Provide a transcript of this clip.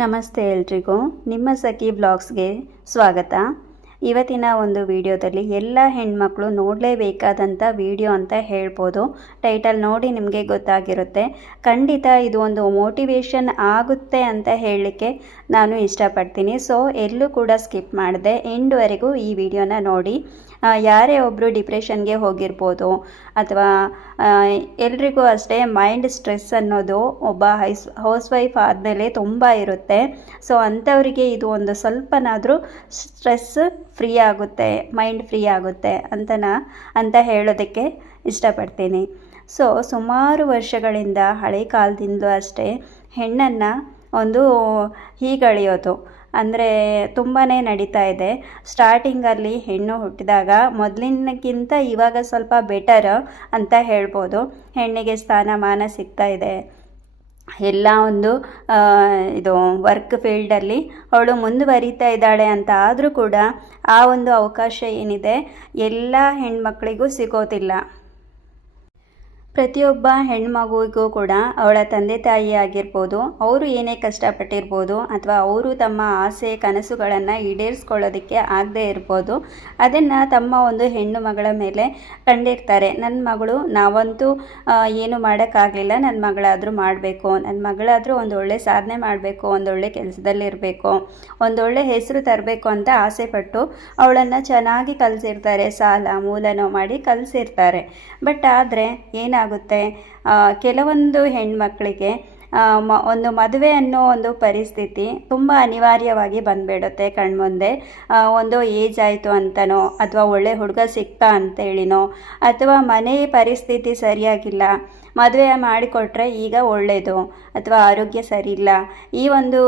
ನಮಸ್ತೆ ಎಲ್ರಿಗೂ, ನಿಮ್ಮ ಸಖಿ ಬ್ಲಾಗ್ಸ್ಗೆ ಸ್ವಾಗತ. ಇವತ್ತಿನ ಒಂದು ವಿಡಿಯೋದಲ್ಲಿ ಎಲ್ಲ ಹೆಣ್ಮಕ್ಳು ನೋಡಲೇಬೇಕಾದಂಥ ವಿಡಿಯೋ ಅಂತ ಹೇಳ್ಬೋದು. ಟೈಟಲ್ ನೋಡಿ ನಿಮಗೆ ಗೊತ್ತಾಗಿರುತ್ತೆ. ಖಂಡಿತ ಇದು ಒಂದು ಮೋಟಿವೇಶನ್ ಆಗುತ್ತೆ ಅಂತ ಹೇಳಲಿಕ್ಕೆ ನಾನು ಇಷ್ಟಪಡ್ತೀನಿ. ಸೊ ಎಲ್ಲೂ ಕೂಡ ಸ್ಕಿಪ್ ಮಾಡದೆ ಎಂಡ್ವರೆಗೂ ಈ ವಿಡಿಯೋನ ನೋಡಿ. ಯಾರೇ ಒಬ್ಬರು ಡಿಪ್ರೆಷನ್ಗೆ ಹೋಗಿರ್ಬೋದು ಅಥವಾ ಎಲ್ರಿಗೂ ಅಷ್ಟೇ ಮೈಂಡ್ ಸ್ಟ್ರೆಸ್ ಅನ್ನೋದು ಒಬ್ಬ ಹೌಸ್ ವೈಫ್ ಆದಮೇಲೆ ತುಂಬ ಇರುತ್ತೆ. ಸೊ ಅಂಥವರಿಗೆ ಇದು ಒಂದು ಸ್ವಲ್ಪನಾದರೂ ಸ್ಟ್ರೆಸ್ ಫ್ರೀ ಆಗುತ್ತೆ, ಮೈಂಡ್ ಫ್ರೀ ಆಗುತ್ತೆ ಅಂತ ಹೇಳೋದಕ್ಕೆ ಇಷ್ಟಪಡ್ತೀನಿ. ಸೊ ಸುಮಾರು ವರ್ಷಗಳಿಂದ ಹಳೆ ಕಾಲದಿಂದಲೂ ಅಷ್ಟೇ ಹೆಣ್ಣನ್ನು ಒಂದು ಹೀಗಳೆಯೋದು ಅಂದರೆ ತುಂಬಾ ನಡೀತಾ ಇದೆ. ಸ್ಟಾರ್ಟಿಂಗಲ್ಲಿ ಹೆಣ್ಣು ಹುಟ್ಟಿದಾಗ ಮೊದಲಿನಕ್ಕಿಂತ ಇವಾಗ ಸ್ವಲ್ಪ ಬೆಟರ್ ಅಂತ ಹೇಳ್ಬೋದು. ಹೆಣ್ಣಿಗೆ ಸ್ಥಾನಮಾನ ಸಿಗ್ತಾ ಇದೆ. ಎಲ್ಲ ಒಂದು ಇದು ವರ್ಕ್ ಫೀಲ್ಡಲ್ಲಿ ಅವಳು ಮುಂದುವರಿತಾ ಇದ್ದಾಳೆ ಅಂತ ಆದರೂ ಕೂಡ ಆ ಒಂದು ಅವಕಾಶ ಏನಿದೆ ಎಲ್ಲ ಹೆಣ್ಮಕ್ಳಿಗೂ ಸಿಗೋದಿಲ್ಲ. ಪ್ರತಿಯೊಬ್ಬ ಹೆಣ್ಮಗುವಿಗೂ ಕೂಡ ಅವಳ ತಂದೆ ತಾಯಿ ಆಗಿರ್ಬೋದು, ಅವರು ಏನೇ ಕಷ್ಟಪಟ್ಟಿರ್ಬೋದು ಅಥವಾ ಅವರು ತಮ್ಮ ಆಸೆ ಕನಸುಗಳನ್ನು ಈಡೇರಿಸ್ಕೊಳ್ಳೋದಕ್ಕೆ ಆಗದೆ ಇರ್ಬೋದು, ಅದನ್ನು ತಮ್ಮ ಒಂದು ಹೆಣ್ಣು ಮಗಳ ಮೇಲೆ ಕಂಡಿರ್ತಾರೆ. ನನ್ನ ಮಗಳು ನಾವಂತೂ ಏನು ಮಾಡೋಕ್ಕಾಗಲಿಲ್ಲ, ನನ್ನ ಮಗಳಾದರೂ ಮಾಡಬೇಕು, ನನ್ನ ಮಗಳಾದರೂ ಒಂದು ಒಳ್ಳೆ ಸಾಧನೆ ಮಾಡಬೇಕು, ಒಂದೊಳ್ಳೆ ಕೆಲಸದಲ್ಲಿರಬೇಕು, ಒಂದೊಳ್ಳೆ ಹೆಸರು ತರಬೇಕು ಅಂತ ಆಸೆಪಟ್ಟು ಅವಳನ್ನು ಚೆನ್ನಾಗಿ ಕಲಿಸಿರ್ತಾರೆ. ಸಾಲ ಮೂಲನೋ ಮಾಡಿ ಕಲಿಸಿರ್ತಾರೆ. ಬಟ್ ಆದರೆ ಏನಾಗುತ್ತೆ, ಕೆಲವೊಂದು ಹೆಣ್ಮಕ್ಳಿಗೆ ಒಂದು ಮದುವೆ ಅನ್ನೋ ಒಂದು ಪರಿಸ್ಥಿತಿ ತುಂಬ ಅನಿವಾರ್ಯವಾಗಿ ಬಂದುಬಿಡುತ್ತೆ ಕಣ್ಮುಂದೆ. ಒಂದು ಏಜ್ ಆಯಿತು ಅಂತನೋ ಅಥವಾ ಒಳ್ಳೆ ಹುಡುಗ ಸಿಗ್ತಾ ಅಂತೇಳಿನೋ ಅಥವಾ ಮನೆ ಪರಿಸ್ಥಿತಿ ಸರಿಯಾಗಿಲ್ಲ, ಮದುವೆ ಮಾಡಿಕೊಟ್ರೆ ಈಗ ಒಳ್ಳೆಯದು, ಅಥವಾ ಆರೋಗ್ಯ ಸರಿ ಇಲ್ಲ, ಈ ಒಂದು